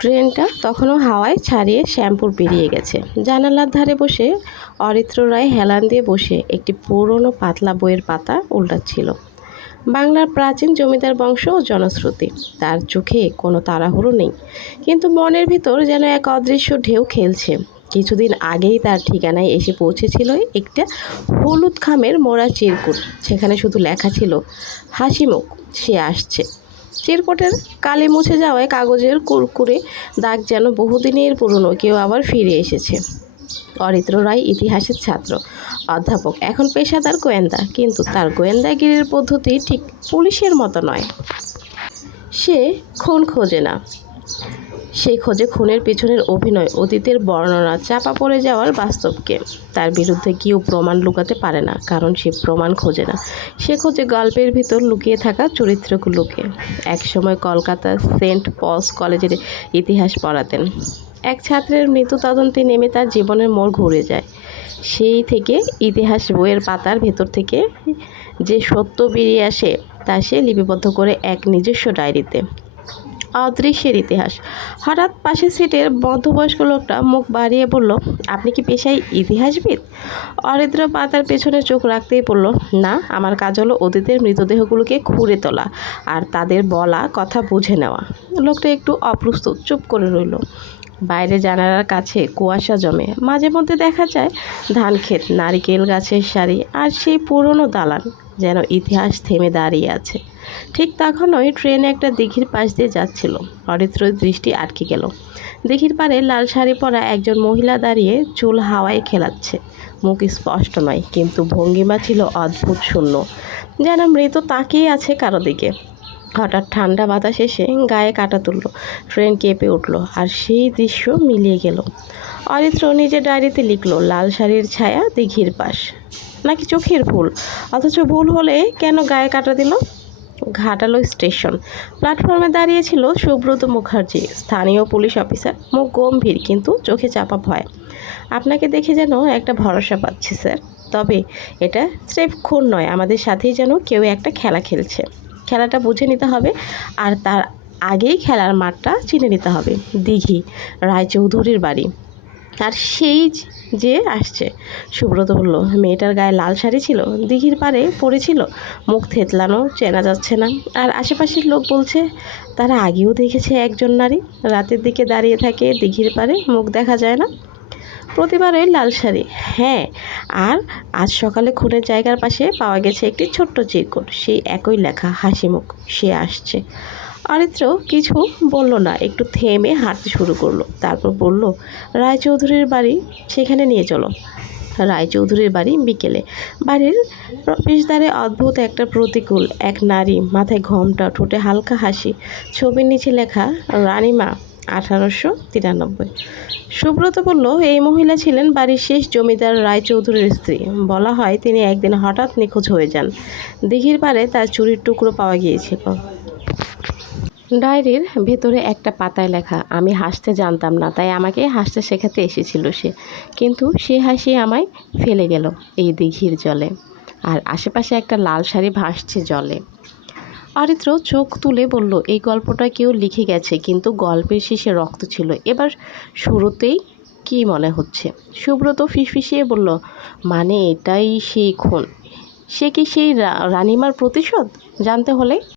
ট্রেনটা তখনও হাওয়ায় ছাড়িয়ে শ্যাম্পুর বেরিয়ে গেছে। জানালার ধারে বসে অরিত্র রায় হেলান দিয়ে বসে একটি পুরনো পাতলা বইয়ের পাতা উল্টাচ্ছিল। বাংলার প্রাচীন জমিদার বংশ ও জনশ্রুতি, তার চোখে কোনো তাড়াহুড়ো নেই, কিন্তু মনের ভিতর যেন এক অদৃশ্য ঢেউ খেলছে। কিছুদিন আগেই তার ঠিকানায় এসে পৌঁছেছিল একটা হলুদ খামের মোড়া চিরকুট, সেখানে শুধু লেখা ছিল, হাসিমুখ, সে আসছে। চিরকুটের কালি মুছে যাওয়ায় কাগজের কুরকুরে দাগ যেন বহুদিনের পুরনো, কেউ আবার ফিরে এসেছে। অরিত্র রায় ইতিহাসের ছাত্র, অধ্যাপক, এখন পেশাদার গোয়েন্দা, কিন্তু তার গোয়েন্দাগিরির পদ্ধতি ঠিক পুলিশের মতো নয়। সে খুন খোঁজে না। সে খোঁজে খুনের পিছনের অভিনয়, অতীতের বর্ণনা চাপা পড়ে যাওয়ার বাস্তবকে। তার বিরুদ্ধে কেউ প্রমাণ লুকাতে পারে না, কারণ সে প্রমাণ খোঁজে না। সে খোঁজে গল্পের ভিতর লুকিয়ে থাকা চরিত্রগুলোকে একসময় কলকাতা সেন্ট পলস কলেজের ইতিহাস পড়াতেন। এক ছাত্রের মৃত্যু তদন্তে নেমে তার জীবনের মোড় ঘুরে যায়। সেই থেকে ইতিহাস বইয়ের পাতার ভেতর থেকে যে সত্য বেরিয়ে আসে, তা সে লিপিবদ্ধ করে এক নিজস্ব ডায়েরিতে। অদৃশ্যের ইতিহাস। হঠাৎ পাশের সিটের মধ্যবয়স্ক লোকটা মুখ বাড়িয়ে বলল, আপনি কি পেশায় ইতিহাসবিদ? অরিদ্র পাতার পেছনে চোখ রাখতেই বলল, না, আমার কাজ হলো অতীতের মৃতদেহগুলোকে খুঁড়ে তোলা আর তাদের বলা, কথা বুঝে নেওয়া। লোকটা একটু অপ্রস্তুত চুপ করে রইল। বাইরে জানালার কাছে কুয়াশা জমে। মাঝে মধ্যে দেখা যায় ধান ক্ষেত নারিকেল গাছের সারি আর সেই পুরনো দালান যেন ইতিহাস থেমে দাঁড়িয়ে আছে। ঠিক তখনই ট্রেন একটা দিঘির পাশ দিয়ে যাচ্ছিল। অরিত্রর দৃষ্টি আটকে গেল। দিঘির পারে লাল শাড়ি পরা একজন মহিলা দাঁড়িয়ে চুল হাওয়ায় খেলাচ্ছে। মুখ স্পষ্ট নয়, কিন্তু ভঙ্গিমা ছিল অদ্ভুত শূন্য। যেন মৃত তাকিয়ে আছে কারও দিকে। হঠাৎ ঠান্ডা বাতাস এসে গায়ে কাটা তুলল। ট্রেন কেঁপে উঠল আর সেই দৃশ্য মিলিয়ে গেল। অরিত্র নিজের ডায়েরিতে লিখলো, লাল শাড়ির ছায়া দিঘির পাশ। নাকি চোখের ভুল অথচ ভুল হলে কেন গায়ে কাটা দিল? ঘাটালো স্টেশন। প্ল্যাটফর্মে দাঁড়িয়েছিল সুব্রত মুখার্জি। স্থানীয় পুলিশ অফিসার, মুখ গম্ভীর কিন্তু চোখে চাপা ভয়। আপনাকে দেখে যেন একটা ভরসা পাচ্ছি, স্যার। তবে এটা স্রেফ খুন নয়, আমাদের সাথেই যেন কেউ একটা খেলা খেলছে। খেলাটা বুঝে নিতে হবে আর তার আগেই খেলার মাঠটা চিনে নিতে হবে। দিঘি, রায়চৌধুরীর বাড়ি। আর সেই যে আসছে। সুব্রত বলল, মেয়েটার গায়ে লাল শাড়ি ছিল, দিঘির পাড়ে পড়েছিল, মুখ থেতলানো, চেনা যাচ্ছে না। আর আশেপাশের লোক বলছে, তারা আগেও দেখেছে একজন নারী। রাতের দিকে দাঁড়িয়ে থাকে দিঘির পাড়ে, মুখ দেখা যায় না। প্রতিবারই লাল শাড়ি। হ্যাঁ আর আজ সকালে খুনের জায়গার পাশে পাওয়া গেছে একটি ছোট্ট চিরকুট। সেই একই লেখা হাসি মুখ সে আসছে। অরিত্র কিছু বলল না, একটু থেমে হাঁটতে শুরু করল। তারপর বলল রায়চৌধুরীর বাড়ি সেখানে নিয়ে চলো। রায়চৌধুরীর বাড়ি বিকেলে। বাড়ির প্রবেশদ্বারে অদ্ভুত একটা প্রতিকূল, এক নারী, মাথায় ঘোমটা, ঠোঁটে হালকা হাসি। ছবির নিচে লেখা, রানীমা, আঠারোশো তিরানব্বই। সুব্রত বলল, এই মহিলা ছিলেন বাড়ির শেষ জমিদার রায়চৌধুরীর স্ত্রী। বলা হয় তিনি একদিন হঠাৎ নিখোঁজ হয়ে যান। দিঘির পাড়ে তার চুরির টুকরো পাওয়া গিয়েছিল। ডায়েরির ভেতরে একটা পাতায় লেখা, আমি হাসতে জানতাম না, তাই আমাকে হাসতে শেখাতে এসেছিল সে। কিন্তু সে হাসি আমায় ফেলে গেল এই দিঘির জলে। আর আশেপাশে একটা লাল শাড়ি ভাসছে জলে। অরিত্র চোখ তুলে বলল, এই গল্পটা কেউ লিখে গেছে, কিন্তু গল্পের শেষে রক্ত ছিল। এবার শুরুতেই কি মনে হচ্ছে? সুব্রত ফিসফিসিয়ে বলল মানে এটাই সেই খুন। সে কি সেই রানিমার প্রতিশোধ? জানতে হলে